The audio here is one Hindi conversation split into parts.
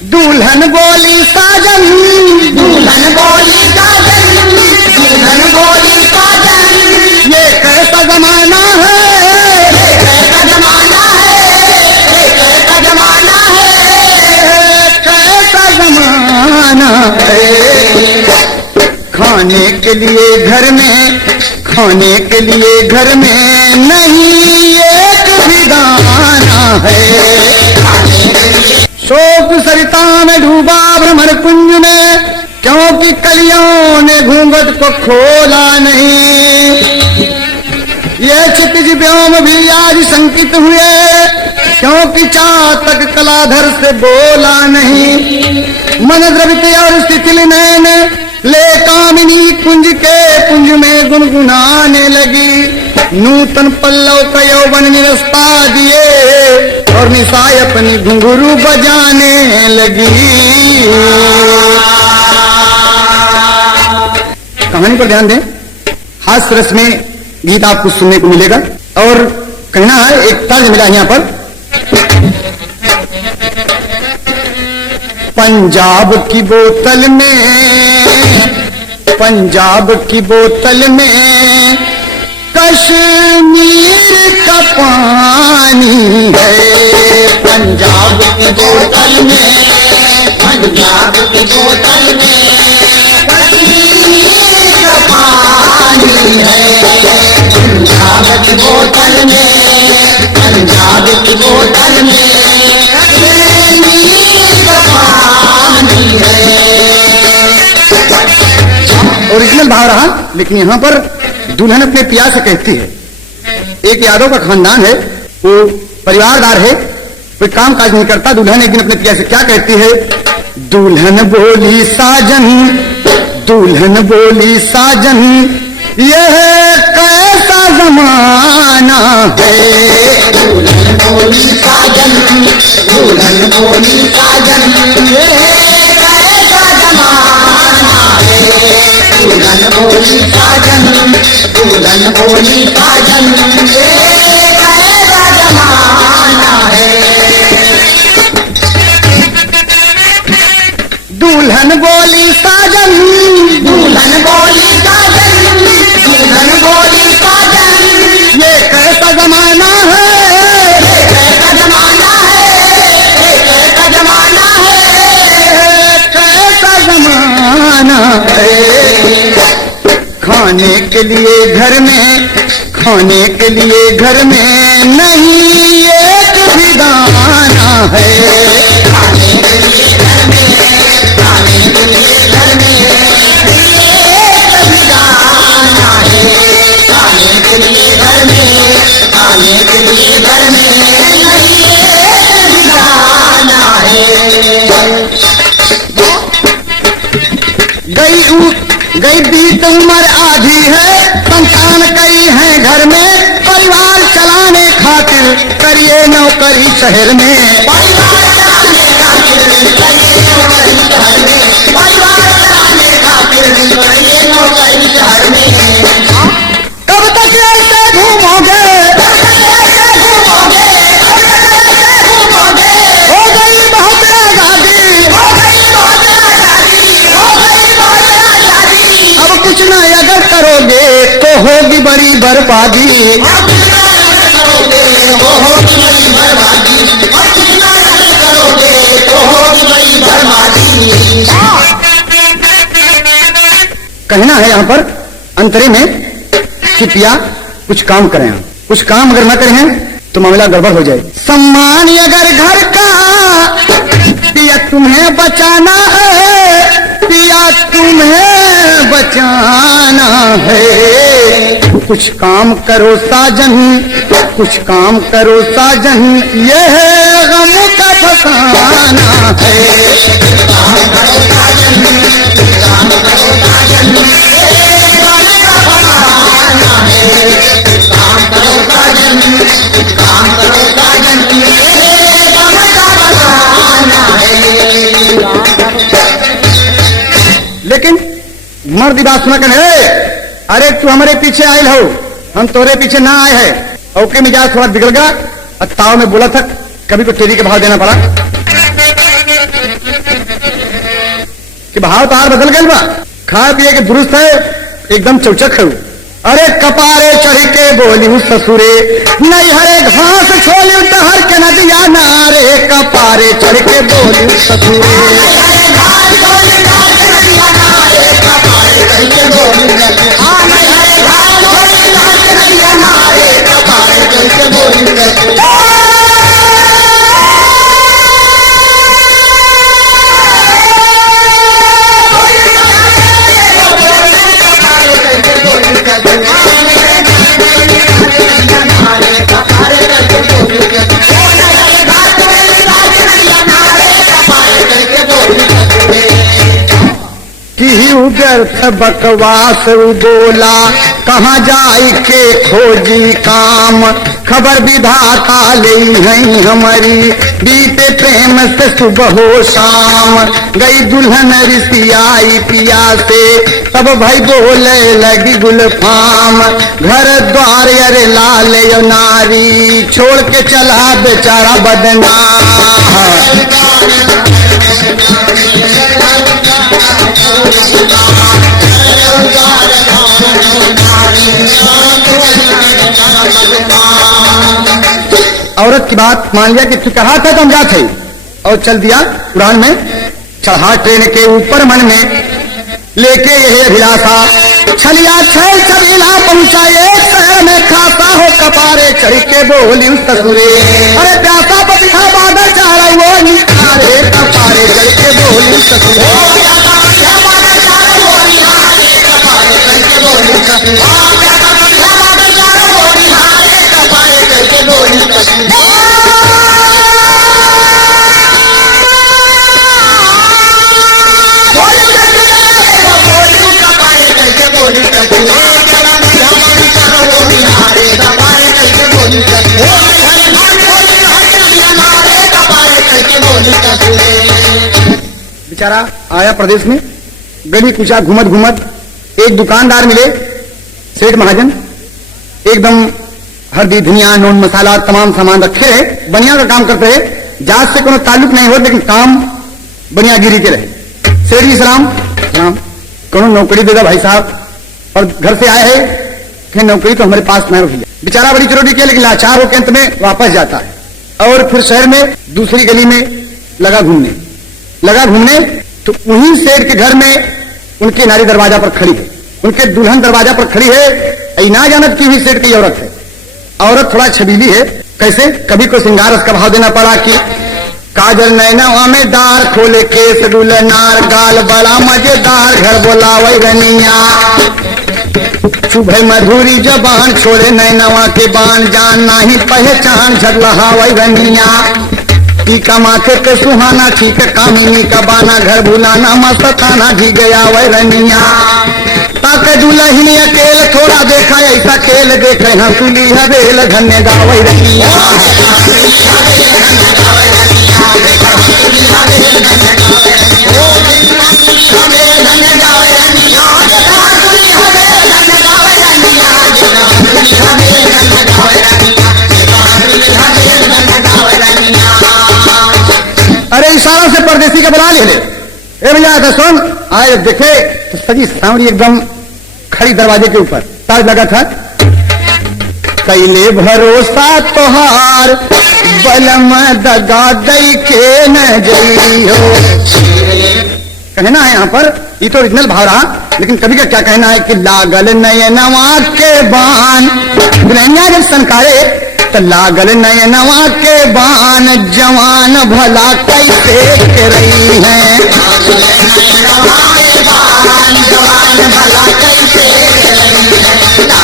दुल्हन बोली साजन, दुल्हन बोली साजन, दुल्हन बोली साजन, ये कैसा जमाना है, ये कैसा जमाना है, ये कैसा जमाना है, कैसा जमाना है। खाने के लिए घर में, खाने के लिए घर में नहीं एक भी दाना है। शोक सरिता में डूबा भ्रमर कुंज में, क्योंकि कलियों ने घूंघट को खोला नहीं। ये क्षितिज व्योम भी आज शंकित हुए, क्योंकि चातक कलाधर से बोला नहीं। मन द्रवित और शिथिल नैन ले कामिनी कुंज के पुंज में गुनगुनाने लगी। नूतन पल्लव का यौवन निरस्ता दिए और निशाय अपनी घुंघरू बजाने लगी। कहानी पर ध्यान दें, हास्य रस में गीत आपको सुनने को मिलेगा। और कहना है, एक तर्ज मिला यहाँ पर, पंजाब की बोतल में, पंजाब की बोतल में कश्मीर का पानी है। पंजाब की बोतल में, पंजाब की बोतल में कश्मीर का पानी है। पंजाब की बोतल में, पंजाब की बोतल में कश्मीर का पानी है। ओरिजिनल भाव रहा, लेकिन यहाँ पर दुल्हन अपने पिया से कहती है, एक यादव का खानदान है, वो परिवारदार है, कोई काम काज नहीं करता। दुल्हन एक दिन अपने पिया से क्या कहती है, दुल्हन बोली साजन, दुल्हन बोली साजन, यह कैसा जमाना है। दुल्हन बोली साजन, दुल्हन बोली साजन, यह कैसा जमाना है। दुल्हन बोली साजन, दुल्हन बोली साजन, ये कैसा जमाना है। दुल्हन बोली साजन, दुल्हन बोली साजन, दुल्हन बोली साजन, ये कैसा जमाना है, ये कैसा जमाना है, ये कैसा जमाना है, कैसा जमाना है। खाने के लिए घर में, खाने के लिए घर में नहीं एक भी दाना है। खाने के लिए घर में, खाने के लिए घर में एक भी दाना है। खाने के लिए घर में, खाने के लिए घर में नहीं एक भी दाना है। गई बीत उम्र आधी है, संतान कई है घर में, परिवार चलाने खातिर करिए नौकरी शहर में। परिवार चलाने खातिर करिए नौकरी शहर में, परिवार चलाने खातिर करिए नौकरी शहर में। कब तक ऐसे घूमोगे, कब तक ऐसे घूमोगे, कब तक ऐसे घूमोगे। हो गई बहुत आजादी, हो गई बहुत आजादी, हो गई बहुत आजादी। अब कुछ ना अगर करोगे तो होगी बड़ी बर्बादी। अब कुछ ना अगर करोगे तो होगी बड़ी बर्बादी। अब कुछ ना अगर करोगे तो होगी बड़ी बर्बादी। कहना है यहाँ पर अंतरे में कि पिया कुछ काम करें, कुछ काम अगर न करें तो मामला गड़बड़ हो जाए। सम्मान अगर घर का पिया तुम्हें बचाना है, पिया तुम्हें बचाना है। कुछ काम करो साजन, कुछ काम करो साजन, यह गम का फसाना है। काम करो साजन, काम करो साजन, गम का फसाना है। काम करो साजन, काम करो साजन, गम का फसाना है। लेकिन मर्द बात सुना कर, अरे तू हमारे पीछे आयल हो, हम तोरे पीछे ना आए हैं। औके मिजाज थोड़ा बिगड़ गया, ताव में बोला था, कभी को टेरी के भाव देना पड़ा। कि भाव तार बदल गए बा, खा पिए के दुरुस्त है, एकदम चौचक है। अरे कपारे चढ़ के बोली ससुरे, नहीं हरे घास छोली टहर के नदिया नारे, कपारे चढ़ के बोली ससुरे, व्यर्थ बकवास बोला, कहाँ जाई के खोजी काम, खबर विधाता ले हैं हमारी, बीते प्रेम से सुबह हो शाम, गई दुल्हन रिसियाई पिया से, तब भाई बोले लगी गुलफाम, घर द्वार अरे लाल नारी, छोड़ के चला बेचारा बदनाम। औरत की बात मान लिया कि तू कहा था तो हम जा थे, और चल दिया उड़ान में, चढ़ा ट्रेन के ऊपर मन में लेके यही अभिलाषा, छलिया छल छबीला पहुंचाए शहर में, खाता हो कपारे चढ़ के बोली ससुरे, अरे प्यासा पतिहा बादल चाह रही वो निहारे, कपारे चढ़ के बोली ससुरे, बेचारा आया प्रदेश में, गली कुचा घूमत घूमत एक दुकानदार मिले, सेठ महाजन, एकदम हल्दी धनिया नून मसाला तमाम सामान रखे रहे, बनिया का काम करते रहे, जात से कोनो ताल्लुक नहीं हो, लेकिन काम बनियागिरी के रहे। सेठ जी सलाम सलाम, कोनो नौकरी देगा भाई साहब, और घर से आए है कि नौकरी तो हमारे पास नहीं रही। बेचारा बड़ी चरोटी किया, लेकिन लाचार होकर अंत में वापस जाता है, और फिर शहर में दूसरी गली में लगा घूमने, तो वहीं सेठ के घर में उनकी नारी दरवाजा पर खड़ी है, उनके दुल्हन दरवाजा पर खड़ी है, ना जानत की हुई सेठ की औरत है। औरत थोड़ा छबीली है, कैसे कभी को श्रृंगार उसका भाव देना पड़ा कि काजल नैना में दार खोले केस दुलनार, गाल बड़ा मजेदार घर बोलावे रनिया, सुबह मधुरी जबान छोड़े नैनवा के बान, जान नाही पहचान झगड़ावे रनिया, टीका माथे के सुहाना ठीक कामिनी का बाना, घर भुलाना मस्ताना भी गया वह रनिया, ताके दुल्हन अकेले थोड़ा देखा ऐसा खेल देखे हंसुली हवेल धन्य गावे रनिया, अरे इशारा से परदेसी का बुला ले, ए भैया तो सुन, आए देखे तो सजी सांवरी एकदम खड़ी दरवाजे के ऊपर, ताज लगा था, कैले भरोसा तोहार बलम दगा दई के न जई हो, कहना है यहाँ पर, ये तो ओरिजिनल भाव रहा, लेकिन कभी का क्या कहना है कि लागल नयनवा के बान, दुल्हनिया जब सनकारे तो लागल नयनवा के बान, जवान भला कैसे के रही है, आवा तो हमारे मकान, जवान भला कैसे के रही है,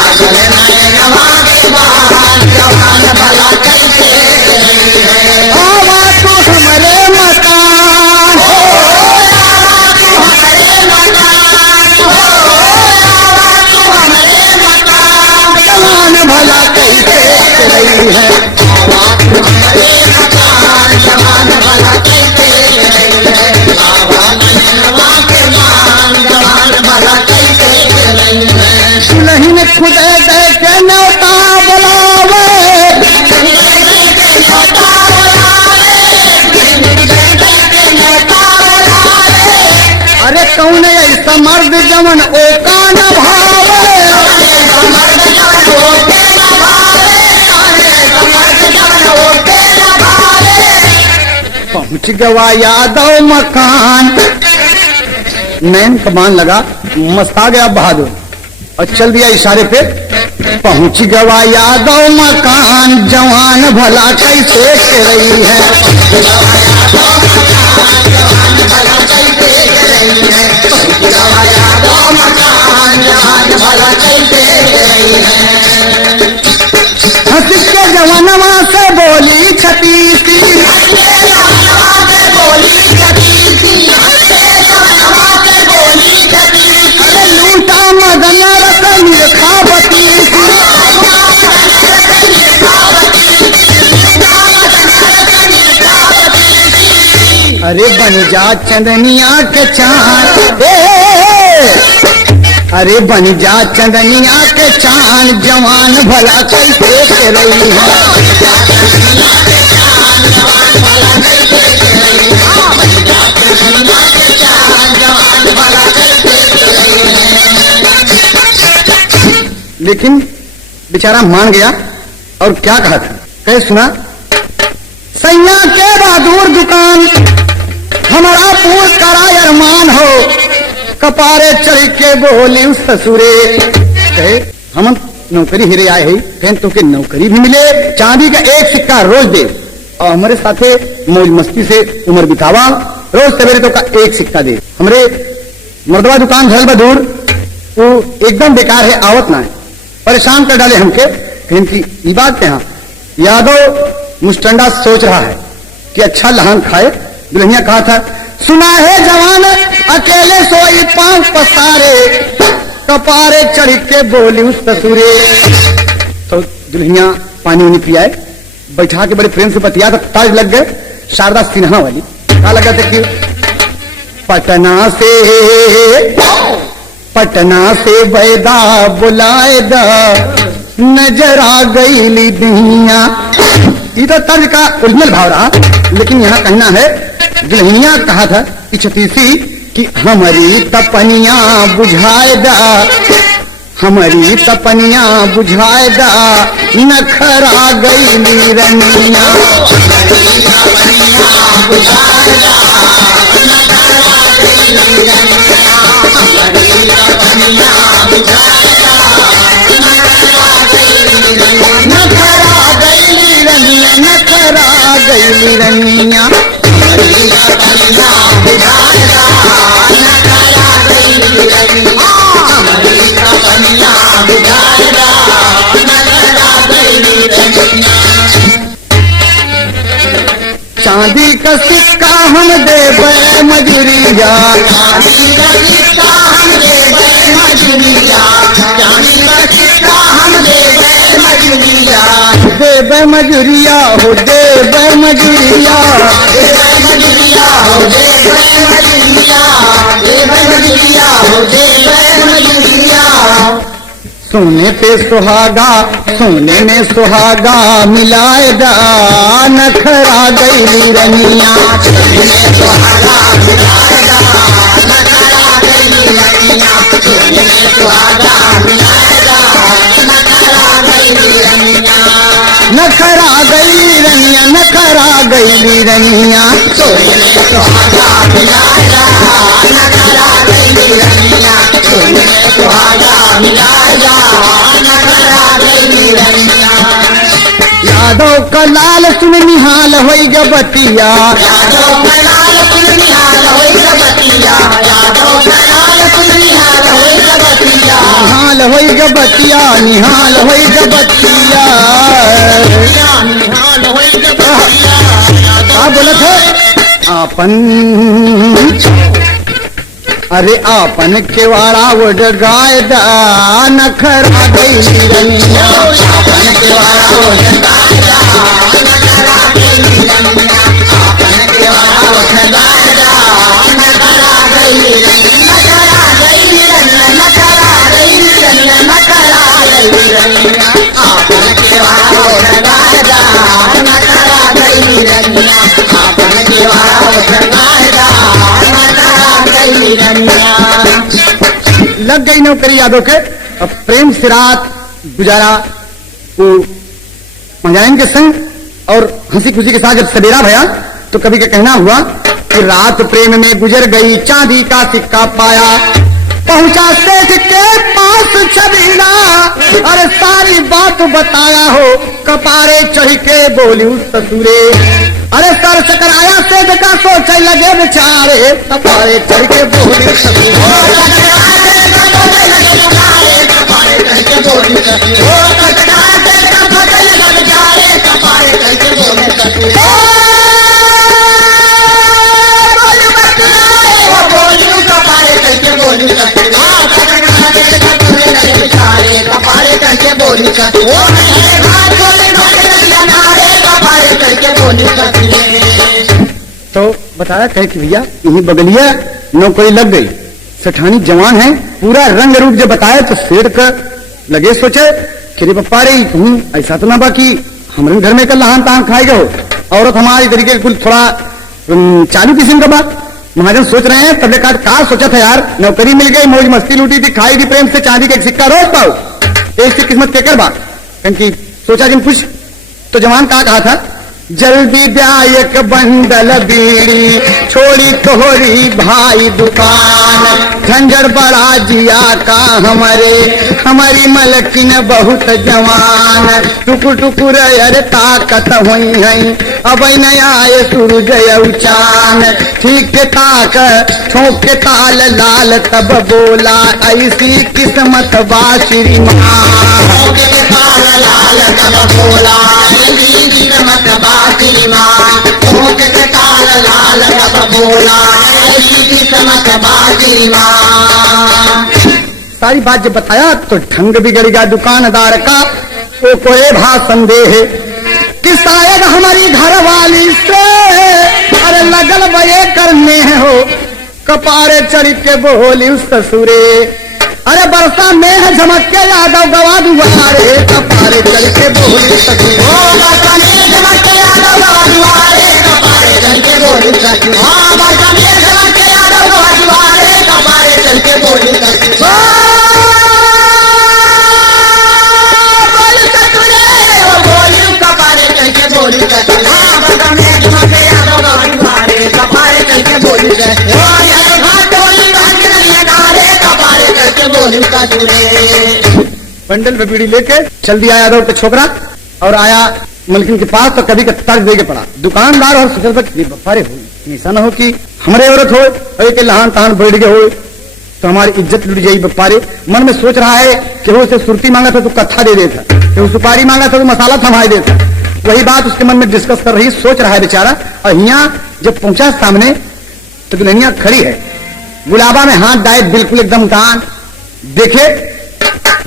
दुल्हन खुद दे के न्योता बुलावे, अरे कौन ऐसा मर्द जवन ओ का न भावे, पहुंच गवा यादव मकान, नैन कमान लगा, मस्ता गया बहादुर और चल दिया इशारे पे। पहुंच गवा यादव मकान, जवान भला कैसे के रही है, हंस के जवानवा से बोली छतीसी, अरे लूटा मदन रतन खावती, अरे बन जा चंदनिया के चांद, अरे बन जा चंदनिया के चांद, जवान भला कैसे के रही है, लेकिन बेचारा मान गया और क्या कहा था, कहे सुना, सैया के बहादुर दुकान हमारा पूर करा अरमान हो, कपारे चढ़ के बोली ससुरे, कहे हम नौकरी हिरे आए है, कहें तो के नौकरी भी मिले, चांदी का एक सिक्का रोज दे और हमारे साथे मौज मस्ती से उम्र बितावा, रोज सवेरे तो का एक सिक्का दे, हमरे मर्दवा दुकान झल बदूर वो एकदम बेकार है, आवत ना है, परेशान कर डाले हमके, कहें की ये बात क्या, यादव मुस्टंडा सोच रहा है कि अच्छा लहान खाए, दुल्हनिया कहा था, सुना है जवान अकेले सोई पांव पसारे, कपारे चढ़ के बोली उस ससुरे, तो दुल्हनिया पानी उनी पियाए, बैठा के बड़े प्रेम से बतिया, तो ताज लग गए शारदा सिन्हा वाली, कहा लगा था कि पटना से बैदा बुलाए दा, नजर आ गई दुनिया, ये तो तर्ज का ओरिजिनल भाव रहा, लेकिन यहाँ कहना है दुल्हनिया कहा था कि छतीसी कि हमारी तपनिया बुझाए दा, हमारी तपनिया बुझाए दा, नखरा गई रनिया, नखरा गई रनिया, चांदी का सिक्का हम देवे मजूरिया, चांदी का सिक्का हम देवे मजूरिया, चांदी का सिक्का हम देवे मजूरिया, देवे मजूरिया हो देवे मजूरिया, देवे मजूरिया हो देवे मजूरिया, देवे मजूरिया हो देवे मजूरिया, सोने पे सुहागा सोने में सुहागा मिलाए दा, नखरा गई रनिया, सोने में सुहागा मिलाए दा, नखरा गई रनिया, सोने में सुहागा मिलाए दा, नखरा गई रनिया, नखरा गई रनिया, नखरा गई रनिया, सोने में सुहागा मिलाए दा, नखरा गई रनिया, सोने में सुहागा मिलाए दा, नखरा गई रनिया, यादव का लाल सुन निहाल होई गबतिया, यादव का लाल सुन निहाल होई गबतिया, यादव का लाल सुन निहाल होई गबतिया, निहाल होई गबतिया, निहाल होई गबतिया, निहाल होई गबतिया, क्या बोलत है आपन, अरे आपन केवाड़ा उड़ गाय दा, नखरा गई रनिया, आपन केवाड़ा उड़ गाय दा, नखरा गई रनिया, आपन केवाड़ा उड़ गाय दा, नखरा गई रनिया, नखरा गई रनिया, नखरा गई रनिया, नखरा गई रनिया, आपन केवाड़ा उड़ गाय दा, नखरा गई रनिया, आपन केवाड़ा उड़ गाय दा, नखरा गई लग गई नौकरी यादव के। अब प्रेम से रात गुजारा वो मंजाइन के संग और हंसी खुशी के साथ जब सवेरा भया तो कभी का कहना हुआ कि रात प्रेम में गुजर गई, चांदी का सिक्का पाया, पहुंचा सेठ के पास छबीला, अरे सारी बात बताया हो, कपारे चढ़ के बोली उस ससुरे, अरे सर चकराया सेठ का सोच लगे बेचारे, कपारे चढ़ के बोली उस तो बताया कहे कि भैया यही बगलिया नौकरी लग गई, सेठानी जवान है, पूरा रंग रूप जब बताया तो सेठ का लगे सोचे कि पप्पा रे ऐसा तो ना बाकी हमारे घर में कल लहान तहान खाए गए हो, औरत हमारी तरीके कुल थोड़ा चालू किस्म का बात। महाजन सोच रहे हैं तबले काट का सोचा था यार, नौकरी मिल गई, मौज मस्ती लूटी थी, खाई थी प्रेम से, चांदी का एक सिक्का रोज पाओ, ऐसी किस्मत के कर बात क्योंकि सोचा जिन कुछ तो जवान कहा था जल्दी ब्यायक बंदल बीड़ी छोड़ी तोहरी भाई दुकान, झंझर बड़ा जिया का हमारी मलकिन बहुत जवान, टुकुर टुकुर अरे ताकत हुई है, अब न आए सूरज उचान, ठीक ताक ठोक के ताल लाल तब बोला ऐसी किस्मत बा श्रीमान, लाल तब बोला ऐसी किस्मत बा श्रीमान, ठोक के ताल लाल तब बोला ऐसी किस्मत बा श्रीमान। सारी बात जब बताया तो ढंग बिगड़ गया दुकानदार का, तो कोई भा संदेह कि शायद हमारी घरवाली से अरे लगल बये करने हो, कपारे चढ़ के बोली उस ससुरे, अरे बरसा में है झमक के यादव गवा दुआरे, कपारे चढ़ के बोली ससुरे, बरसा में झमक के यादव गवा दुआरे, कपारे चढ़ के बोली ससुरे, बरसा में झमक के यादव गवा दुआरे, कपारे चढ़ के बोली ससुरे, बंडल में बीड़ी लेके चल दिया यादव के छोकरा और आया मलकिन के पास, तो कभी का तर्क दे के पड़ा दुकानदार और सोचल बफारे हो, ऐसा ना हो कि हमारे औरत हो और लहान तहान बैठ गए हो तो हमारी इज्जत लुट जाएगी। बपारे मन में सोच रहा है कि वो उसे सुरती मांगा था तो कत्था दे देता, कि वो सुपारी मांगा था तो मसाला थमा देता, वही बात उसके मन में डिस्कस कर रही, सोच रहा है बेचारा। और यहाँ जब पहुंचा सामने तो दुल्हनिया खड़ी है, गुलाबा में हाथ डाले बिल्कुल एकदम कान देखे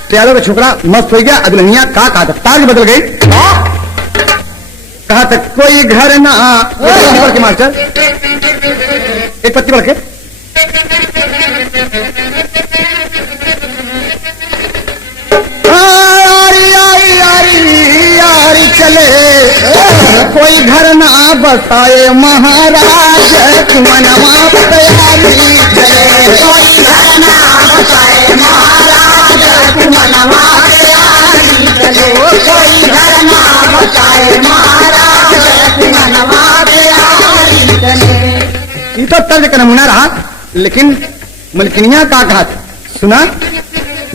तो यादव का छोकरा मस्त हो गया। दुल्हनिया का कहा था, ताज बदल गई, कहा था कोई घर ना बढ़ के मास्टर एक पत्ती बढ़ के चले, कोई घर ना बसाए महाराज की मनवा तैयारी चले, कोई घर ना बसाए महाराज की मनवा तैयारी चले, कोई घर ना बसाए महाराज की मनवा तैयारी चले। ये तो तर्ज का नमूना रहा, लेकिन मलकिनिया का कहा सुना,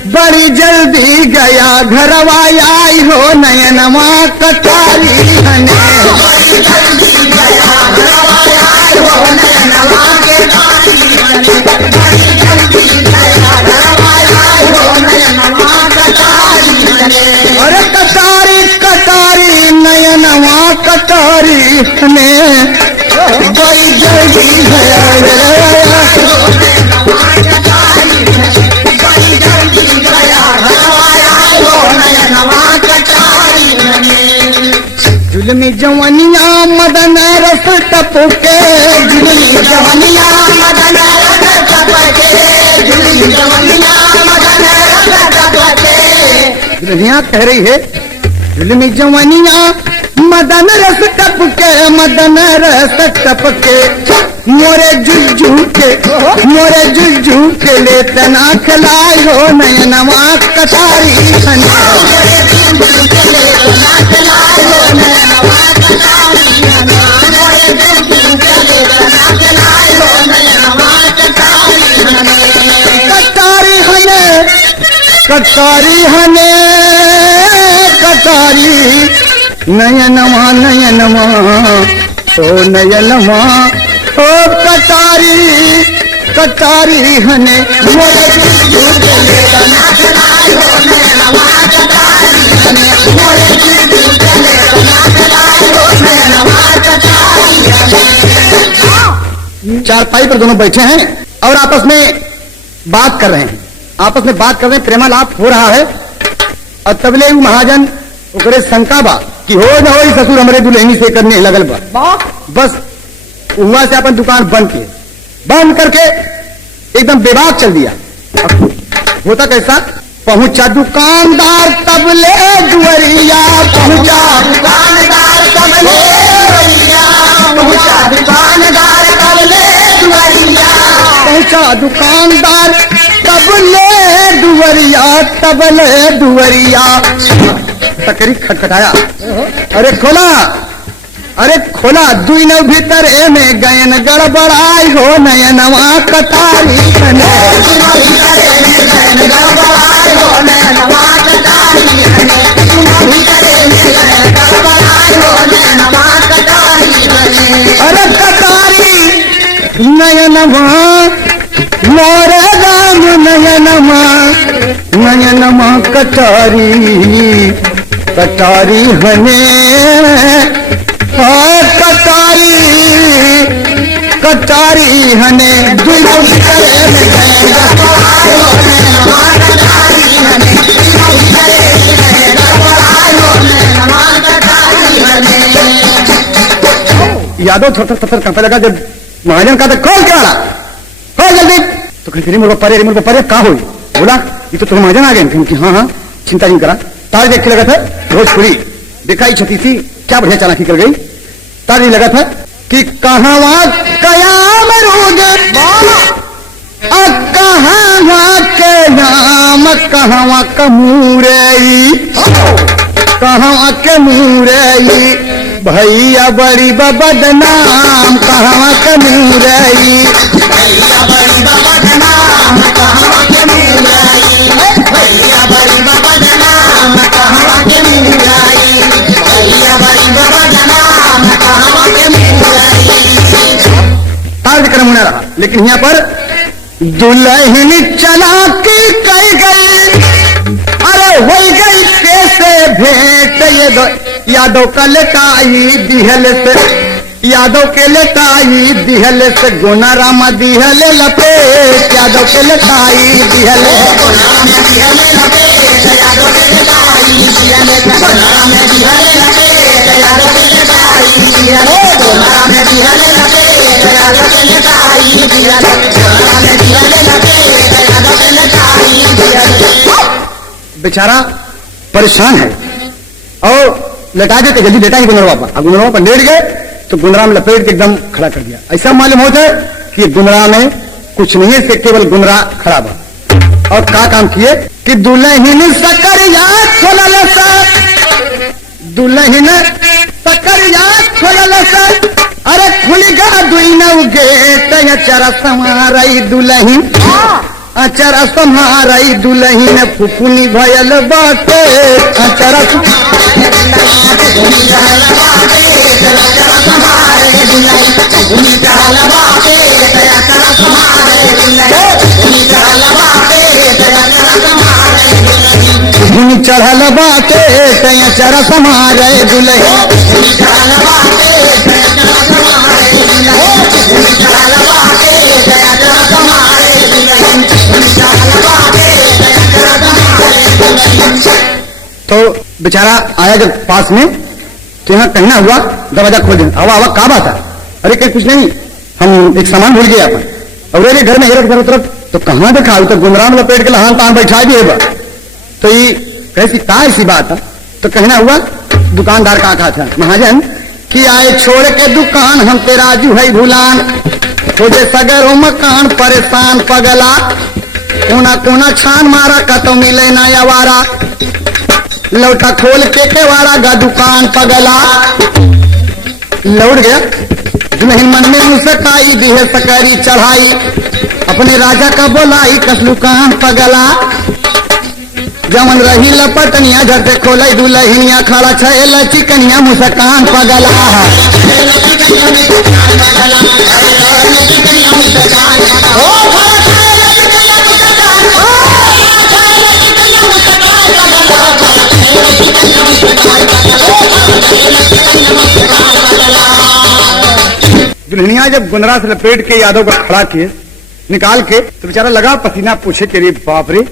बड़ी जल्दी गया घरवा आई हो नयनमा कटारी हने, बड़ी जल्दी गया घरवा आई हो नयनमा कटारी हने, बड़ी जल्दी गया घरवा आई हो नयनमा कटारी हने, अरे कटारी कटारी नयनमा कटारी हने, बड़ी जल्दी जुलमी जवनिया मदन रस टपके, जुलमी जवनिया मदन रस टपके, जुलमी जवनिया मदन रस टपके। दुल्हनिया कह रही है जुलमी जवनिया मदन रस टपके, मदन रस टपके, मोरे जुज्जू के ले तना खिलाए हो नयनवा कटारी हने कटारी हने कटारी नयनवा नयनवा ओ नयनवा ओ कटारी कटारी हने मोरे जुज्जू के ले तना खिलाए हो नयनवा कटारी हने मोरे जुज्जू के ले तना खिलाए हो नयनवा कटारी हने। चारपाई पर दोनों बैठे हैं और आपस में बात कर रहे हैं, प्रेमालाप हो रहा है। और तबले महाजन ओकरे शंका बा कि हो न हो ससुर हमरे दुल्हनी से करने लगल बा। बस वहां से अपन दुकान बंद करके एकदम बेबाक चल दिया। होता कैसा, पहुंचा दुकानदार तबले दुवरिया, पहुंचा दुकानदार तबले दुवरिया, पहुंचा दुकानदार तबले दुवरिया, पहुंचा दुकानदार तबले दुवरिया, तबले दुवरिया। तकरी खटखटाया, अरे खोला दुई न भीतर में गयन गड़बड़ाई हो नयनवा कटारी हने अरे कटारी नयनवा मोरे राम नयनमा कटारी कटारी हने कटारी हने यादव थर करने लगा। जब महाजन का खोल क्या खोल जल्दी, तो कहीं मुर्गा परे कहा हुई, बोला ये तो तुम्हें महाजन आ गए। कि हाँ चिंता नहीं करा। तार देख के लगा था भोजपुरी दिखाई छती थी, क्या बढ़िया चालाकी कर गई। तार नहीं लगा था कि कहवा कयाम रोज कहवा के नाम कहवा कमूरई, कहवा के मूरई भैया बड़ी बदनाम कहवा के मूरई, भैया बड़ी बदनाम कहवा के मूरई, भैया बड़ी बदनाम कहवा के मूरई, भैया बड़ी बदनाम कहवा के मूरई। कार्यक्रम होने रहा, लेकिन यहाँ पर दुल्हन चालाकी कर गई। अरे हो गई कैसे भेंट ये यादव का लेटाई दिहल से, यादव के लेटाई दिहल से गुना रामा दिहल लपेट, यादव के लेटाई दिहल गुना रामा दिहल लपेट, यादव के लेटाई दिहल गुना रामा दिहल लपेट, यादव के लेटाई दिहल गुना रामा दिहल लपेट, यादव के लेटाई दिहल गुना रामा दिहल लपेट, यादव के लेटाई दिहल। बेचारा परेशान है और लटा के जल्दी लेटा ही गुंदरवा पर लेट गए तो गुंदरा में लपेट के एकदम खड़ा कर दिया। ऐसा मालूम होता है कि गुंदरा में कुछ नहीं है, से केवल गुंदरा खड़ा हुआ। और क्या काम किए कि दुल्हन सकरिया खोलल सा, दुल्हन सकरिया खोलल सा, अरे खुल गा दुई नौ गेट चरा समारई दुल्हन, अचरा सम्हारई दुल्हन फुफुनी भयल बाटे, अचरा चढ़ल बाटे तया चरा समारे दुल्हन, तो बेचारा आया जब पास में तो यहाँ कहना हुआ दरवाजा खोल देना। आवा का बात है? अरे कहीं कुछ नहीं, हम एक सामान भूल गए अपन और अरे घर में हेरत चारों तरफ, तो कहाँ देखा तो गुमरान लपेट के लहान तान बैठा भी है। तो ये कैसी ऐसी बात है? तो कहना हुआ दुकानदार का कहा था महाजन कि आए छोड़ के दुकान हम तेरा जू है भूलान, खोजे सगरों मकान परेशान पगला, कोना कोना छान मारा कतो मिले ना आवारा, लौटा खोल के केवाड़ा गा दुकान पगला। लौट गया दुल्हन मन में मुस्काई, दी है सकरी चढ़ाई, अपने राजा का बोलाई कसलुकान पगला। जमन रही लपटनिया झट से खोले दुल्हनिया, खड़ा छे चिकनिया मुस्कान पगला। दुल्हनिया जब गुंदरा से लपेट के यादव को खड़ा किए निकाल के, तो बेचारा लगा पसीना, पूछे कि रे बाप रे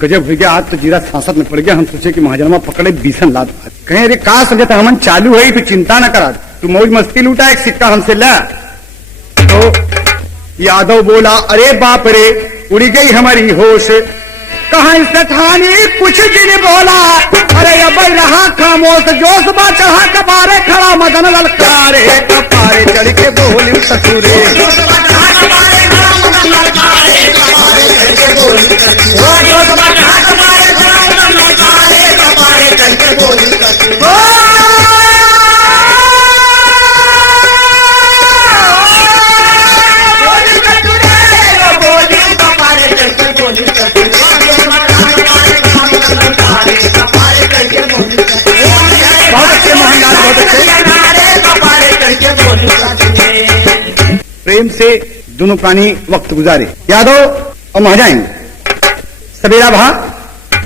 गजब हो गया, आज तो जीरा सांसद में पड़ गया। हम सोचे कि महाजनमा पकड़े बीसन लाद, कहे रे का समझता हमन चालू है, तू चिंता न करा, तू मौज मस्ती लूटा, एक सिक्का हमसे ला। तो यादव बोला अरे बाप रे उड़ी गई हमारी होश, कहा स्थानी कुछ दिन बोला, अरे अब रहा खामोश, जोश बा चढ़ा कपारे खड़ा मदन ललकारे, कपारे चढ़ के बोली ससुरे। प्रेम से दोनों प्राणी वक्त गुजारे, यादव और महाजन। सवेरा भा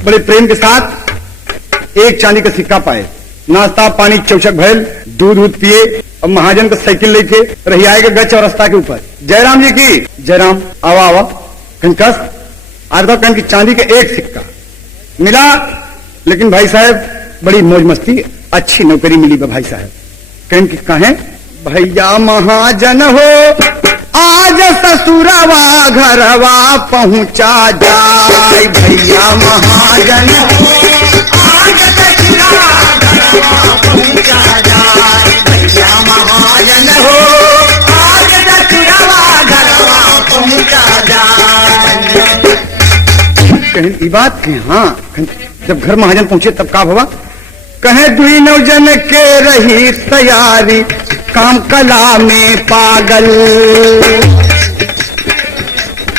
बड़े प्रेम के साथ एक चांदी का सिक्का पाए, नाश्ता पानी चौचक भैल, दूध दूध पिए, और महाजन को साइकिल लेके रही आएगा गच और रास्ता के ऊपर। जयराम जी की जयराम आवा आवा कस आधा कन की चांदी का एक सिक्का मिला, लेकिन भाई साहब बड़ी मौज मस्ती, अच्छी नौकरी मिली भाई साहब। कहीं की कहें भैया महाजन हो आज ससुरवा घरवा पहुंचा जाए, भैया महाजन हो आज ससुरवा घरवा पहुंचा जाए, भैया महाजन हो आज ससुरवा घरवा पहुंचा जाए। कहीं ई बात की हाँ, जब घर महाजन पहुंचे तब का हुआ, कहे दुई नौजन के रही तैयारी, काम कला में पागल,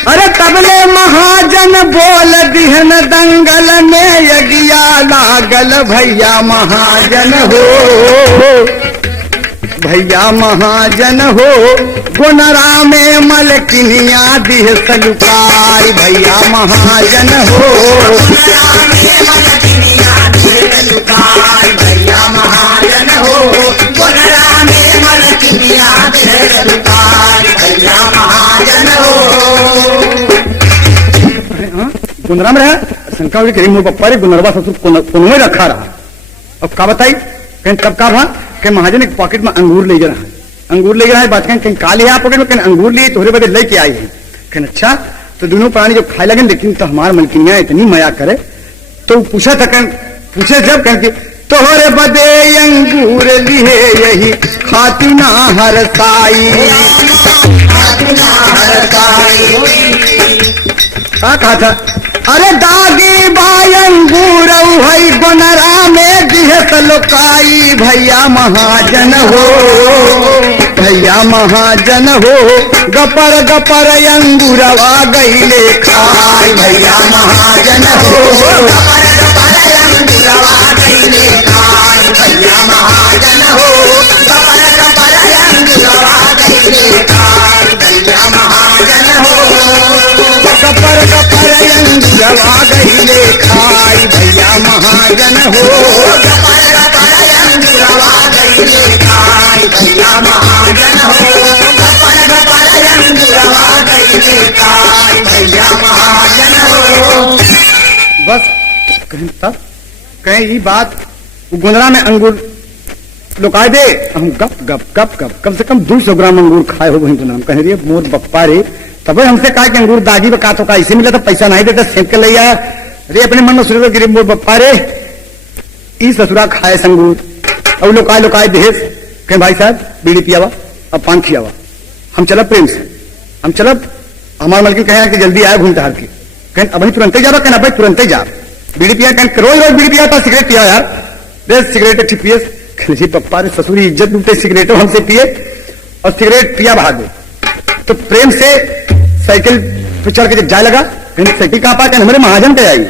अरे तबले महाजन बोल दिहन दंगल में यज्ञा लागल, भैया महाजन हो भैया महाजन हो गुनरा में मलकिनिया दिह सलुकार, भैया महाजन हो गुनरा में मलकिनिया दिह सलुकार, भैया महाजन हो गुनरा में मलकिनिया दिह सलुकार, भैया महाजन हो। गुनरा में रहा शंका करीम मोर पप्पा रे गुनरवा ससुर कोनो में रखा रहा। अब का बताई, कहीं तब का भा के महाजन एक पॉकेट में अंगूर ले जा रहा है, अंगूर ले जा रहा है, बात कहीं का लिया पॉकेट में, कहीं अंगूर लिए तोहरे बदले लेके आई है। कहीं अच्छा तो दोनों प्राणी जब खाए लगे, लेकिन तो हमार मलकिनिया इतनी मया करे, तो पूछा था कहीं, पूछे जब कहीं तोहरे बदे अंगूर लिए यही खातिना हरसाई, खातिना हरसाई। का कहा था, अरे दागी बाई अंगूर है गुनरा में दिहत लुकाई, भैया महाजन हो भैया महाजन हो गपर गपर अंगूरवा गईले खाई, भैया महाजन हो गपर गपर अंगूरवा गईले खाई, भैया महाजन हो गपर गपर अंगूरवा गईले खाई, भैया महाजन हो गपर गपर अंगूरवा गईले खाई, भैया महाजन हो गपर गपर अंगूरवा गईले खाई, भैया महाजन हो गपर गपर अंगूरवा गईले खाई, भैया महाजन हो। बस कहीं तब कहीं ये बात गुनरा में अंगूर लुका दे, हम गप गप गप गप कम से कम 200 ग्राम अंगूर खाए हो वही गुनरा में। कह रही मोर बप्पा रे, तब हमसे कहा कि अंगूर दागी बका तो का इसे मिला था, पैसा नहीं देता सेब के ले आया रे, अपने मन में सोच गिरी मोर बप्पा रे ई ससुरा खाए संगूर और लुकाए लुकाए देश। कहीं भाई साहब बीड़ी पियावा अब पान खियावा, हम चला प्रेम से। हम चलब हमारे मलकिन कहे कि जल्दी आए घूमते हार के कहें अब तुरंत ही जाबा कहना भाई तुरंत ही जा बीड़ी पिया कहें रोज रोज बीड़ी पिया था सिगरेट पिया यार रे सिगरेट ठीक पिए जी पप्पा रे ससुरी इज्जत लूटे सिगरेटो हमसे पिए और सिगरेट पिया भागे तो प्रेम से साइकिल पे चढ़ के जब जाए लगा कहीं साइकिल कहाँ पाते हमारे महाजन पे आई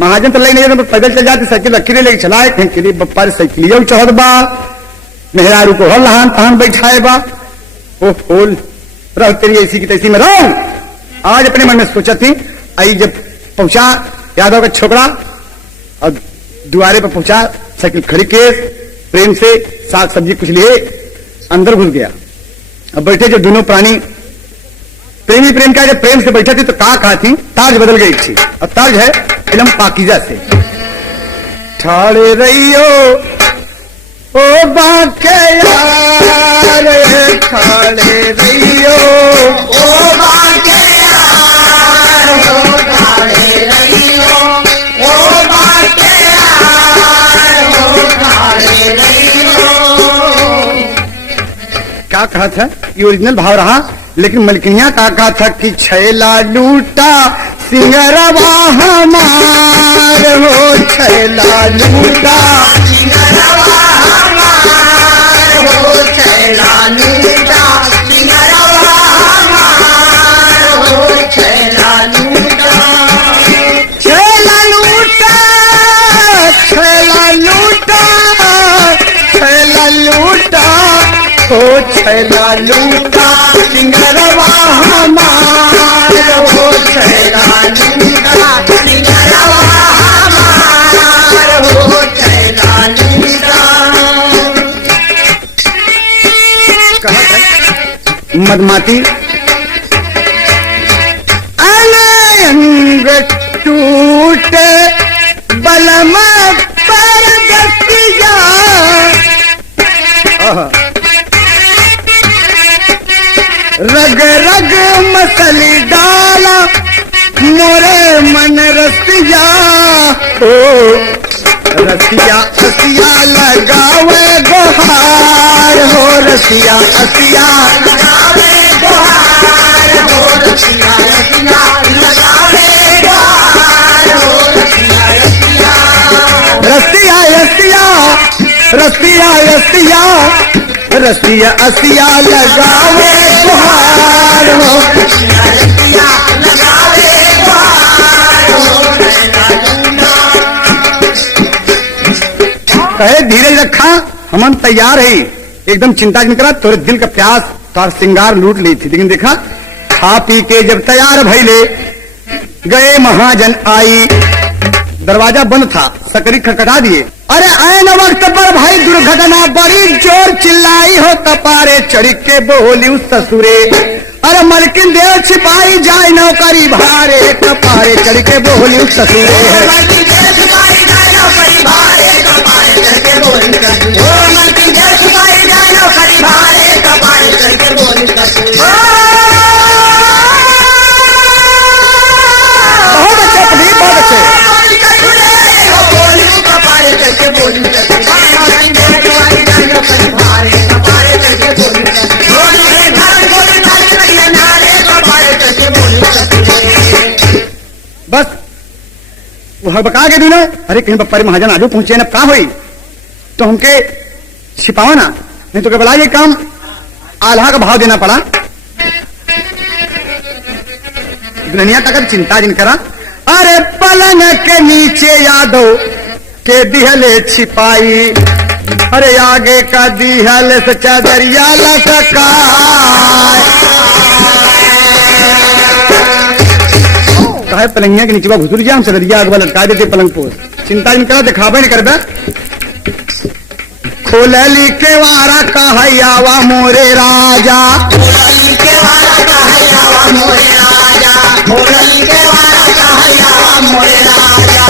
महाजन तो ले नहीं जाते पैदल चल जाते साइकिल रखी ले लेके चलाए कहीं के लिए बप्पा रे साइकिल चढ़ बा मेहरारू को हल लहान तहान बैठाए बा ओ होल रह तेरी ऐसी की तैसी में रहो आज अपने मन में सोचा थी आई जब पहुंचा यादव का छोकरा और द्वारे पर पहुंचा साइकिल खड़ी के प्रेम से साग सब्जी कुछ लिए अंदर घुस गया अब बैठे जो दोनों प्राणी प्रेमी प्रेम का जब प्रेम से बैठे थे तो कहा थी ताज बदल गई थी और ताज है फिल्म पाकीजा से ठाड़े रहियो ओ बाके यार ठाड़े रहियो ओ बाके यार हो ठाड़े रहियो ओ बाके यार हो ठाड़े रहियो। क्या कहा था ये ओरिजिनल भाव रहा लेकिन मलकिनिया का कहा था कि छैला लूटा सिंगरवा हमार हो छैला लूटा सिंगरवा हमार हो छैला लूटा सिंगरवा हमार हो छैला लूटा छैला लूटा छैला लूटा छैला लूटा हो छैला लूटा सिंगरवा हमार हो छैला लूटा सिंगरवा हमार हो छैला लूटा। मदमाती अलंग टूटे बलम पर दस्तिया रग रग मसली डाला मोरे मन रसिया ओ रसिया रसिया लगावे गुहार हो रसिया रसिया लगावे गुहार हो रसिया रसिया लगावे गुहार हो रसिया रसिया रसिया रसिया रसिया रसिया रसिया लगावे गुहार हो रसिया रसिया लगावे गुहार हो कहे धीरज रखा हम तैयार है एकदम चिंता नहीं करा तोरे दिल का प्यास तार श्रृंगार लूट ली थी लेकिन देखा खा पी के जब तैयार भइले गए महाजन आई दरवाजा बंद था सकरी खटखटा दिए अरे ऐन वक्त पर भाई दुर्घटना बड़ी जोर चिल्लाई हो कपारे चढ़ी के बोली उस ससुरे अरे मलकिन देव छिपाई जाए नौकरी भारे कपारे चढ़ के बोली उस ससुरे बस वो हड़बका के दिनो अरे कहीं बप्पा महाजन आजू पहुंचे ना कहा हुई तो हमके छिपावा ना नहीं तो क्या ये काम आल्हा का भाव देना पड़ा दुल्हनिया का चिंता जिन करा अरे पलंग के नीचे यादव के दिहले छिपाई अरे आगे का दिहल से चादरिया लटका कहे पलंगिया के नीचे घुसुर जा हम चदरिया अगवा लटका देते पलंग पर चिंता नहीं करा दिखावे नहीं करबे खोलली के वारा कहयावा मोरे राजा खोलली के वारा कहयावा मोरे राजा खोलली के वारा कहयावा मोरे राजा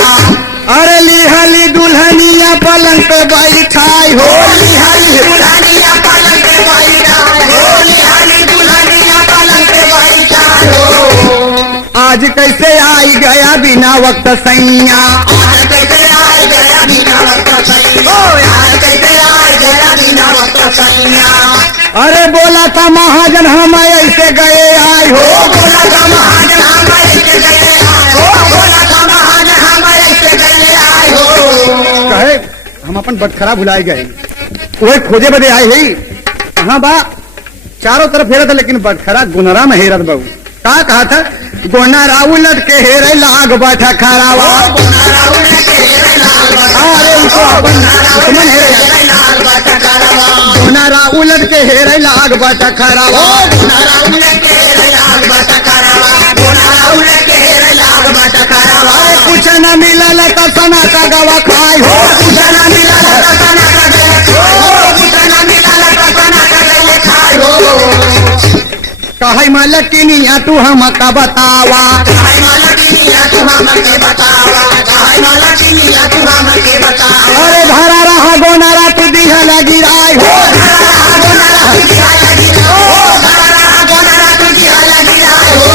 अरे लिहली दुल्हनिया पलंग पे बैठाई हो लिहली दुल्हनिया पलंग पे बैठाई हो लिहली दुल्हनिया पलंग पे बैठाई हो आज कैसे आई गया बिना वक्त सैया आज कैसे आई गया बिना वक्त सैया आज कैसे आई गया बिना वक्त सैया अरे बोला था महाजन हम ऐसे गए आए हो, बोला था महाजन हम ऐसे गए आए हो, बोला था महाजन हम ऐसे गए आए हो। कहे हम अपन बटखरा भुलाए गए, वही खोजे बदे आए ही। हाँ बा चारों तरफ हेरा था, लेकिन बटखरा गुनरा में हेरत बहू। का कहा था? गोनारा उलट के हेरे लाग बैठा खरावा। अरे उनको दुश्मन हेरे, गोनारा उलट के हेरे लाग बैठा खरावा। अरे कुछ न मिलल तो सना का गवा खाई हो, कुछ न मिलल तो सना का गवा हो, कुछ न मिलल तो सना का गवा खाई हो। कहे मलकिनिया तू हमका बतावा, कहे मलकिनिया तू हमके बतावा, कहे मलकिनिया तू हमके बतावा। अरे धरा रहा गोनारा तू दिहल गिराई हो, धरा रहा गोनारा तू दिहल गिराई हो, धरा रहा गोनारा तू दिहल गिराई हो।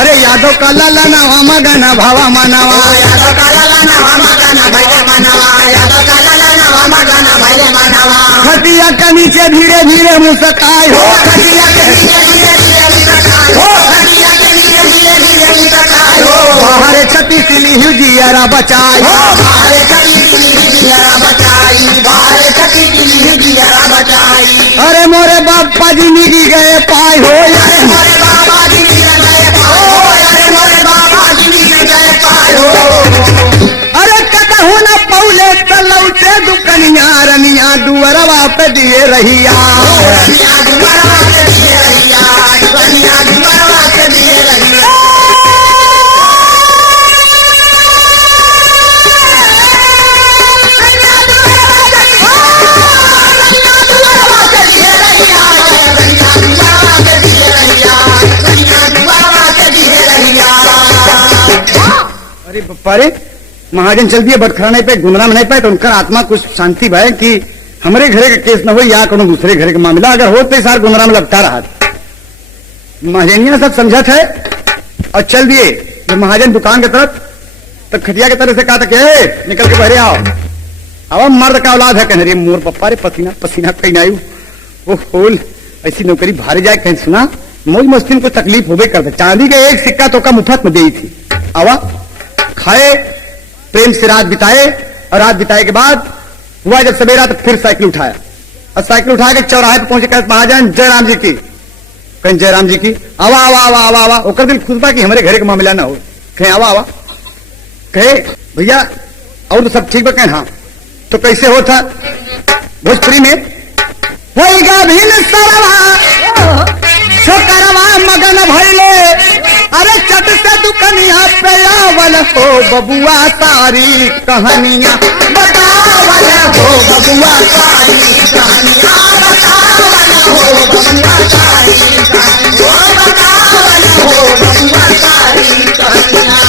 अरे यादव का लाला नवा मगन भावा मनवा, यादव का लाला नवा मगन भैले मनवा, यादव का लाला नवा मगन भैले मनवा। खटिया के नीचे धीरे धीरे मुस्काई हो, खटिया के नीचे धीरे धीरे मुस्काई हो, खटिया के नीचे धीरे धीरे मुस्काई हो। बाहर छती सिली जियारा बचाई हो, बाहर छती सिली जियारा बचाई, बाहर छती सिली जियारा बचाई। अरे मोरे बापा जी निगी गए पाई हो, अरे मोरे बाबा जी निकल गए पाई हो, अरे मोरे बाबा जी निकल गए पाई हो। अरे कतहु न पौले तलौटे दुकनिया रनिया दुअरवा पे दिए रहिया। रनिया दुअरवा पे दिए रहिया, रनिया दुअरवा पे दिए रहिया। अरे बप्पा रे, महाजन चल दिए बटखरा नहीं पे, गुमरा में नहीं पाए, तो उनका आत्मा कुछ शांति भाई कि हमारे घरे का केस न हो या कोनो दूसरे घरे का मामला अगर हो तो सार गुमरा में लगता रहा। महाजनिया सब समझत है और चल दिए। जब महाजन दुकान की तरफ तो खटिया की तरफ से कहा था कि निकल के बहरे आओ। अब मर्द का औलाद है, कहने रे मोर पप्पा रे पसीना पसीना कहीं आयु वो होल ऐसी नौकरी भारी जाए, कहीं सुना मौज मस्ती में कुछ तकलीफ होबे करते। चांदी का एक सिक्का तो का मुफ्त में दी थी। आवा खाए प्रेम से रात बिताए, और रात बिताए के बाद हुआ जब सवेरा तो फिर साइकिल उठाया, और साइकिल उठा के चौराहे पे पहुंचे, कहे महाजन जयराम जी की। कहीं जयराम जी की आवा आवा आवा आवा आवा ओकर दिल खुश बा कि हमारे घरे का मामला ना हो। कहे आवा आवा, कहे भैया और तो सब ठीक बा? कहे हाँ। तो कैसे होता भोजपुरी में होइगा भिन सरवा छोकरवा मगन भइले, अरे चट से दुकनिया पे आवल हो बबुआ सारी कहानियां बतावल हो बबुआ सारी कहानियां, बतावल हो बबुआ सारी कहानियां, बतावल हो बबुआ सारी कहानियां।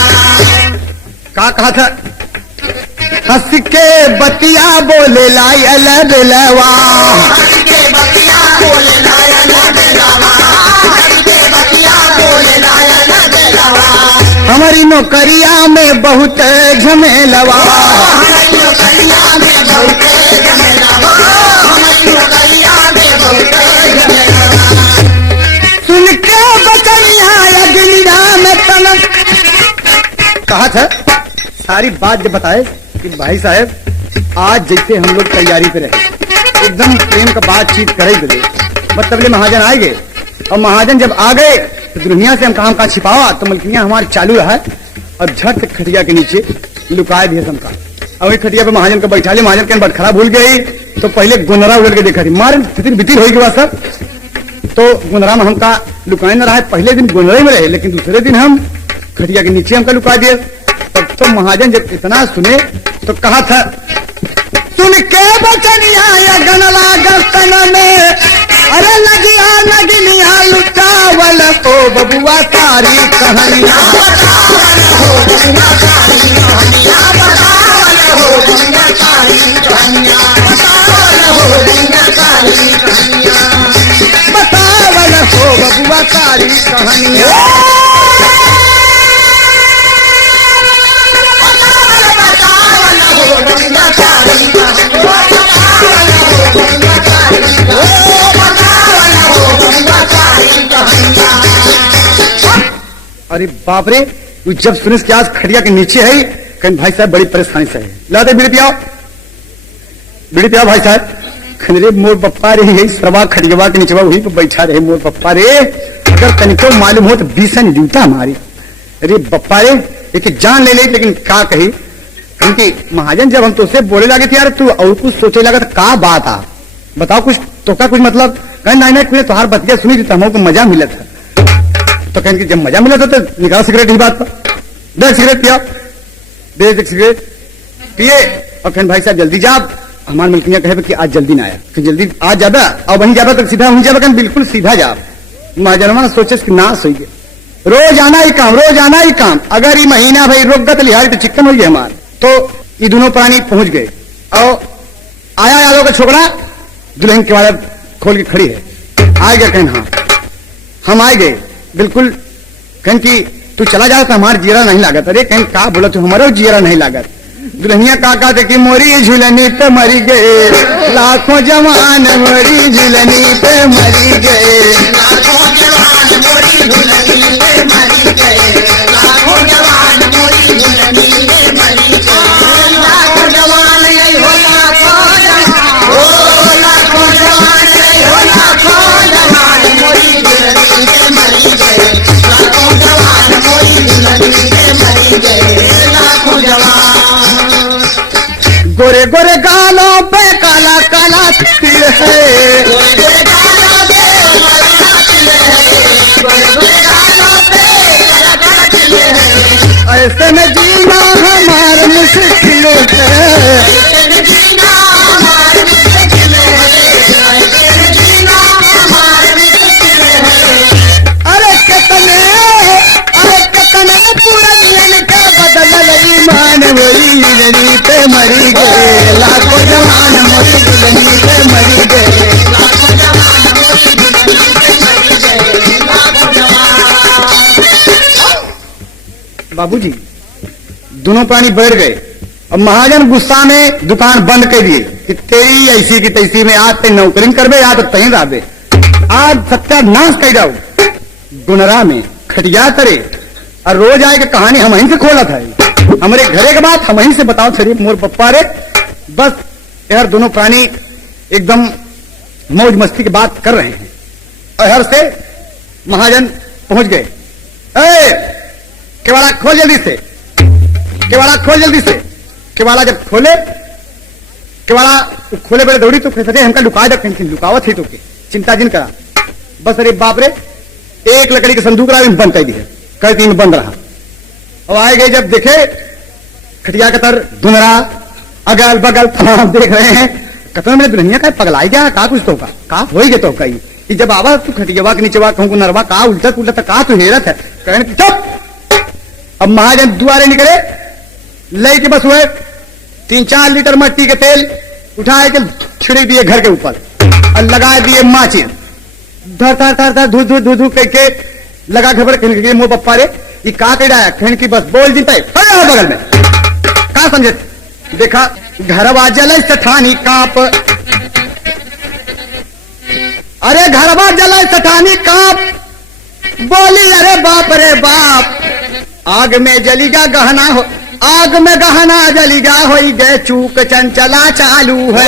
का कहा था? हंस के बतिया बोले लाई अलग लवा, हंस के बतिया बोले लाई अलग लवा, हंस के बतिया बोले लाई अलग लवा। हमारी नौकरिया में बहुत झमेलवा, हमारी नौकरिया में बहुत झमेलवा, हमारी नौकरिया में बहुत झमेलवा। सुन के बचनिया अग्निया में तनक। कहा था सारी बात जब बताए कि भाई साहब आज जैसे हम लोग तैयारी पे रहे, एकदम प्रेम का बातचीत करे दे, मतलब महाजन आए गए, और महाजन जब आ गए तो दुनिया से हम कहा छिपावा, तो मलकिनिया हमारे चालू रहा और झट से खटिया के नीचे लुकाए दिए सबका। और वही खटिया पे महाजन को बैठा ले, महाजन के बटखरा भूल गई तो पहले गुनरा उड़ल के देखा थी, मारे तितिर बितिर हो गया सब। तो गुनरा में हमका लुकाए न रहा है, पहले दिन गुनरे में रहे, लेकिन दूसरे दिन हम खटिया के नीचे हमका लुका दिए। तब तो महाजन जब इतना सुने तो कहा था सुन के बचनिया या गनला गस्तन में, अरे लगिया नगिनिया लुटावल हो बबुआ सारी कहानियां, बतावल हो बबुआ सारी कहानियां, बतावल हो बबुआ सारी कहानियां, बतावल हो बबुआ सारी कहानियां, बतावल हो बबुआ सारी कहानियां। बतावल हो बबुआ सारी कहानियां, बतावल हो बबुआ सारी कहानियां, बतावल अरे बाप रे, तू जब सुनिस कि आज खटिया के नीचे है, कहीं भाई साहब बड़ी परेशानी से है, ला दे बीड़ी पियाओ, बीड़ी पियाओ भाई साहब। खंडरे मोर पप्पा रे, यही सरवा खटिया के नीचे वही पे बैठा रहे मोर पप्पा रे, अगर तनिको मालूम हो तो बीसन ड्यूटा हमारी। अरे बप्पा रे, एक जान ले लेकिन क्या कही, क्योंकि महाजन जब हम तुझसे बोले लगे थे यार तू और कुछ सोचे लगा तो का बात आ, बताओ कुछ तो का कुछ मतलब। कहीं नहीं कुछ तुहार बतिया सुनी तो हमको मजा मिला था, तो कहें कि जब मजा मिला था तो निकाल सिगरेट ही बात पर, दे सिगरेट पिया, दे सिगरेट पिए। और फिर भाई साहब जल्दी जा, हमारे मिल्किया कहे कि आज जल्दी ना आया, फिर जल्दी आज जाबा और वहीं जाबा तो सीधा वहीं जाबा, बिल्कुल सीधा जा। महाजनमा सोचे कि ना सोई गए, रोज आना ही काम, रोज आना ही काम। अगर ये महीना भाई रुक गया तो लिहाज तो चिकन हो गए हमार। तो ये दोनों प्राणी पहुंच गए और आया यादव का छोकरा दुल्हन के वाला खोल के खड़ी है, आ गया कहें हाँ हम आ गए, बिल्कुल कहें कि तू चला जा तो हमारा जीरा नहीं लागत। अरे कहें का बोला तू, हमारा जीरा नहीं लागत। दुल्हनिया का थे कि मोरी झुलनी पे मरी गए, लाखों जवान मोरी झुलनी पे मरी गए, लाखों जवान मोरी झुलनी पे मरी गए, लाखों जवान मोरी झुलनी पे मरी गए, लाखों जवान यही हो लाखों जवान, ओ लाखों जवान यही हो लाखों जवान मोरी झुलनी पे मरी गए, लाखों जवान मोरी झुलनी पे मरी गए, लाखों जवान। गोरे गोरे गालों पे काला काला तिल है, गोरे गोरे गालों पे काला तिल है, गोरे गोरे गालों पे काला तिल है, ऐसे में जीना हमारा मुश्किल है, ऐसे में जीना हमारा मुश्किल है, ऐसे में जीना हमारा मुश्किल है। अरे कितने पुरनियन का बदल ईमान वही दुल्हनी पे मरी गए, लाखों जवान मोरी दुल्हनी पे मरी गए, लाखों जवान मोरी दुल्हनी पे मरी गए, लाखों जवान। बाबूजी दोनों प्राणी बैठ गए और महाजन गुस्सा में दुकान बंद कर दिए कि तेरी ऐसी की तैसी में आज ते नौकरी करबे या तो तहीं रहबे, आज सत्यानाश कर जाओ गुनरा में खटिया करे और रोज आए के कहानी हम ही से खोला था, हमारे घरे के बात हम ही से बताओ शरीफ मोर पप्पा रे। बस यार दोनों प्राणी एकदम मौज मस्ती की बात कर रहे हैं और हर से महाजन पहुंच गए। केवाड़ा खोल जल्दी से, केवाड़ा खोल जल्दी से। केवाड़ा जब खोले, केवाड़ा खोले बड़े दौड़ी तो कहते हमका लुका दे, लुकावत ही तो के चिंता जिन करा। बस अरे बाप रे, एक लकड़ी के संदूक रहा बंद कर दिया, कई दिन बंद रहा। अब आए गए जब देखे खटिया का तर धुनरा अगल बगल तमाम देख रहे हैं, कतन मेरे दुल्हनिया का पगलाई गया का कुछ तो का हो ही गया तो कहीं जब आवा तू खटियावा के नीचे कहूँ नरवा का उल्टा उल्टा का तू हेरत है कहने चुप। अब महाजन दुआरे निकले, ले के बस हुए 3-4 लीटर मट्टी के तेल उठाए के छिड़क दिए घर के ऊपर और लगा दिए माचिस, धर धर धर धर धू धू धू धू करके लगा खबर कहने मोर पप्पा रे ये का कह रहा है, कहने की बस बोल जीता है बगल में का समझे। देखा घरवा जल सठानी कांप, अरे घरवा जल सठानी कांप, बोली अरे बाप रे बाप, आग में जलीगा गहना हो, आग में गहना जलीगा हो गए चूक चंचला चालू है,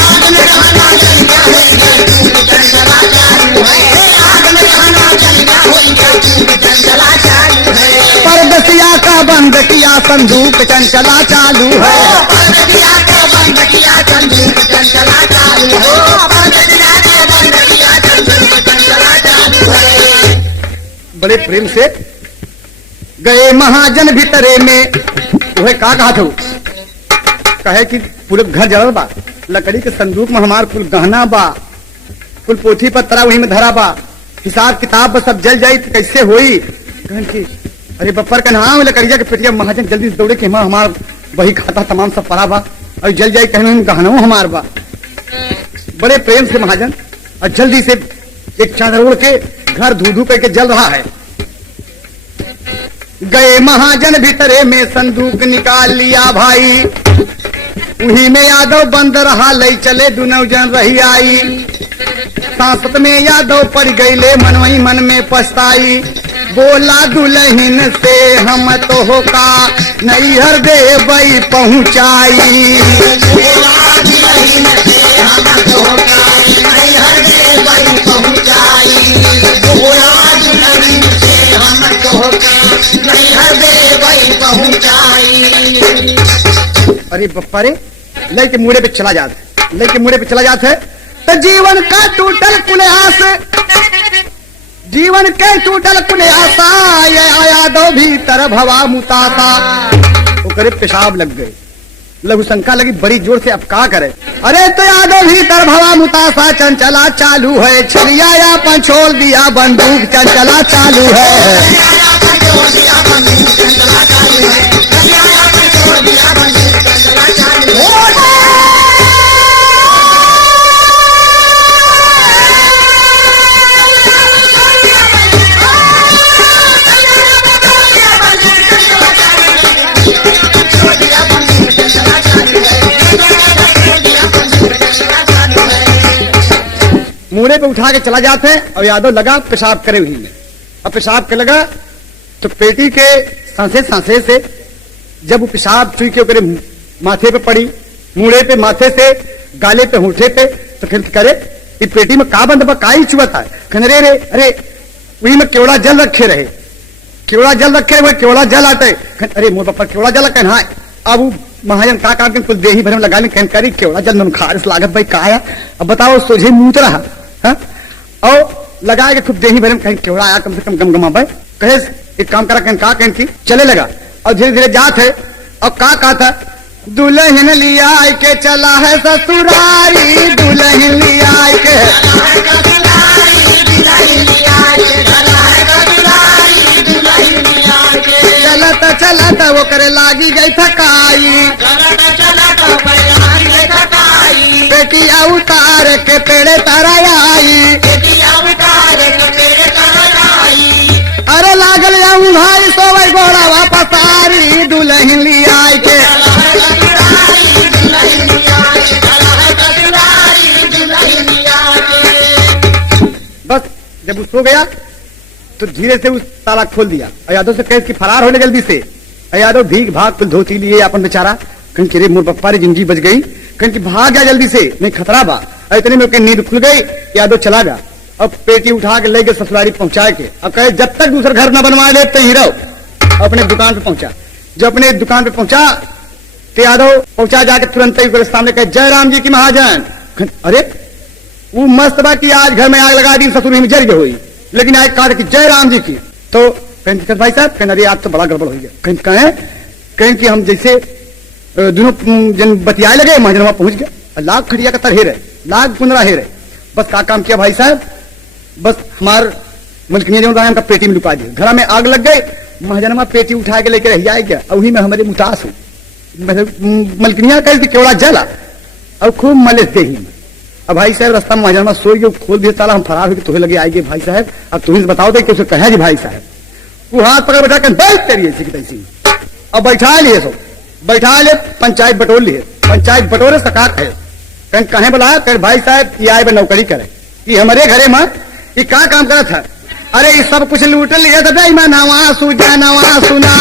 आग में गहना जलीगा हो गए चूक चंचला चालू है, आग में गहना जलीगा हो गए चूक चंचला चालू है, परदसिया का बंद किया संदूक चंचला चालू है, परदसिया का बंद किया संदूक चंचला चालू है, परदसिया का बंद किया संदूक चंचला चालू है। बड़े प्रेम से गए महाजन भीतरे में, वह का कहा था कहे कि पूरे घर जड़ल बा, लकड़ी के संदूक में हमार कुल गहना बा, कुल पोथी पत्रा वही में धरा बा, हिसाब किताब सब जल जाई तो कैसे होई। कहन की अरे बप्पर का नाम लकड़िया के पेटिया। महाजन जल्दी से दौड़े कि हमार वही खाता तमाम सब पड़ा बा और जल जाई, कहने गहना हमार बा। बड़े प्रेम से महाजन और जल्दी से एक चादर ओढ़ के घर धू धू करके जल रहा है। गए महाजन भीतरे में संदूक निकाल लिया भाई, उही में यादव बंद रहा, ले चले दुनौ जन रही आई, सांसत में यादव पड़ गई ले, मन वही मन में पछताई, बोला दुल्हन से हम तो का नैहर दे बई पहुँचाई। अरे बप्पा रे, लेके मुड़े पे चला जाता है, लेके मुड़े पे चला जाता है तो जीवन का टूटल कुल जीवन के टूटल कुल आशा, ये आया दो भीतर भवा मुतासा। वो करे पेशाब लग गए, लघु शंका लगी बड़ी जोर से, अब का करे? अरे तो यादो भीतर भवा मुतासा, चंचला चालू है छलिया या पंछोल दिया बंदूक, चंचला चालू है। मुड़े पे उठा के चला जाते हैं और यादव लगा पेशाब करे हुई में। अब पेशाब के लगा तो पेटी के सांसे से जब वो पेशाब चुई के ऊपर माथे पे पड़ी, मुड़े पे, माथे से, गाले पे, होठे पे, तो फिर करे इस पेटी में का बंद बा, का ही चुआ था? कहने रे अरे वही में केवड़ा जल रखे रहे, केवड़ा जल रखे रहे, केवड़ा जल आते। अरे मोर पापा केवड़ा जल कहना है। अब वो महाजन का काट के कुछ देही भर में लगा ले, कहन करी केवड़ा जल नम खारिश लागत भाई का आया। अब बताओ सोझे मूत रहा और लगा के खूब देही भरे में कहीं केवड़ा आया, कम से कम गमगमा भाई कहे एक काम करा, कहन का कहन की चले लगा और धीरे धीरे जात है। और का था? दुल्हन लिया के चला है ससुरारी, दुल्हन लिया के चलत वो करे लागी गई थकाई, बेटिया उतार के पेड़े तारा आई। अरे लागल जाऊं भाई सोवर गोड़ा वापस आरी, दुल्हन लिया के बस जब वो सो गया तो धीरे से उस ताला खोल दिया और यादव से कहे कि फरार होने जल्दी से। यादव भीग भाग कुल धोती लिए अपन बेचारा, कहीं कि रे मोर पप्पा री जिंदगी बच गई, कहीं कि भाग गया जल्दी से, नहीं खतरा बा। इतने में नींद खुल गई, यादव चला गया। अब पेटी उठा के ले गए ससुरारी पहुंचाए के, अब कहे जब तक दूसरा घर न बनवा ले तो ही रहो। अपने दुकान पे पहुंचा, जब अपने दुकान पे पहुंचा तो यादव पहुंचा जाके तुरंत ही सामने कहे जय राम जी की महाजन। अरे वो मस्त बा कि आज घर में आग लगा दी, ससुर में जल हुई, लेकिन आज कहा कि जय राम जी की। तो कहें भाई साहब, कहना अरे आज तो बड़ा गड़बड़ हो गया। कहें कि हम जैसे दोनों जन बतियाए लगे, महाजन पहुंच गया, लाख खड़िया का तरहे रहे, लाख पुनरा हे रहे। बस का काम किया भाई साहब, बस हमार मलकनिया जो का पेटी में लुका दिया, घर में आग लग गई, महाजनमा पेटी उठा के लेकर रह गया। और वही में हमारे मुतास हूँ, मलकनिया कह केवड़ा जला और खूब मलिस दे ही। अब भाई साहब रास्ता में महाजनमा सोई गए, खोल दिया ताला, हम फरार हो गए, तुम्हें लगे आएंगे भाई साहब। अब तुम्हें बताओ दे कि उसे कहे जी भाई साहब, वो हाथ पकड़ बैठा कर बैठ करिए तैसी। अब बैठा लिए सो, बैठा ले, पंचायत बटोर लिए, पंचायत बटोरे सकात है। कहीं कहे बुलाया, कहे भाई साहब ये आए नौकरी करे, ये हमारे घरे में ये क्या काम करा था? अरे ये सब कुछ लूट लिया था भाई, मैं नवा सुजा नवा सुना।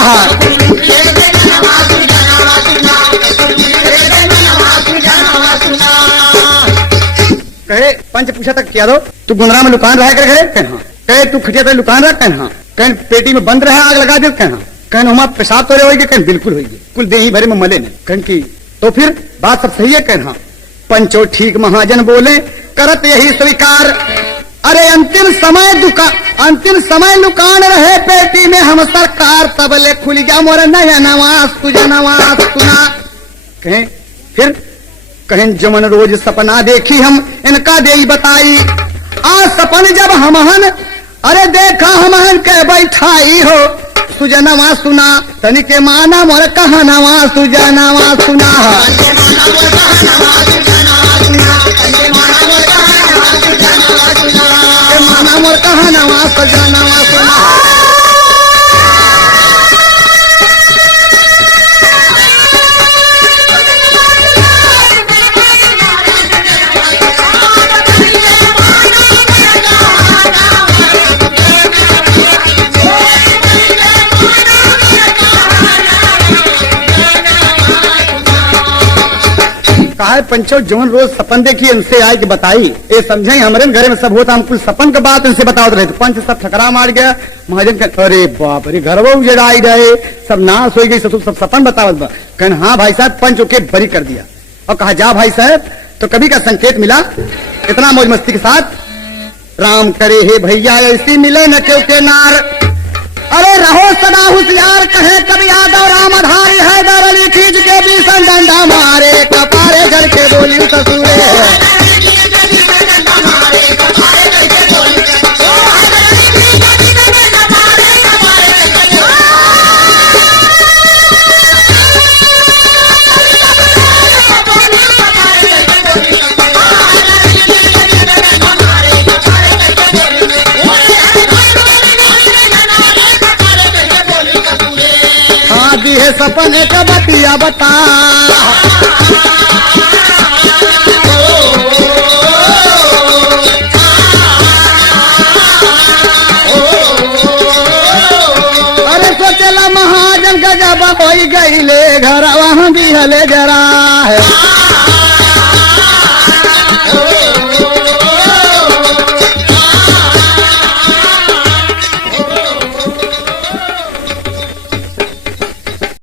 कहे पंच पूछा तक क्या दो, तू गुंदरा में दुकान रहा कर घरे? कहना कहे तू खटिया पे दुकान रहा? कहना कहीं पेटी में बंद रहे, आग लगा दे? कहना कहीं हमारा पेशाब तो होगी? कहीं बिल्कुल होगी, कुल देही भरे में मले ने। कहीं की तो फिर बात सब सही है? कहना पंचो ठीक महाजन बोले, करत यही स्वीकार। अरे अंतिम समय लुकान रहे पेटी में हम सरकार, तबले खुल गया मोर नया नवास तुझा नवास सुना। कहें फिर कहें जमन रोज सपना देखी हम इनका दे बताई, आज सपन जब हमहन अरे देखा हमहन के बैठाई हो, सुजनवा सुना तनिके माना मोर कहनवा सुजनवा सुना। माना मोर कहनवा सुजनवा सुना। कहा पंचो जवन रोज सपन देखी उनसे आए कि बताई ये समझे हमारे घर में सब होता हम कुल सपन के बात उनसे बताओ रहे तो पंच सब ठकरा मार गया महाजन कह अरे बाप रे घर वो उजड़ाई गए सब नाश हो गई सब सपन बतावत कहन हाँ भाई साहब पंच ओके बरी कर दिया और कहा जा भाई साहब तो कभी का संकेत मिला इतना मौज मस्ती के साथ राम करे हे भैया ऐसी मिले न क्यों के नार अरे रहो सदा होशियार कहे कभी यादव राम धारी है दरली खींच के बीसन डंडा मारे कपारे जल के बोली ससुरे है सपने का बतिया बता अरे सोचला महाजन का जब हो गई ले घर वहां भी हले जरा है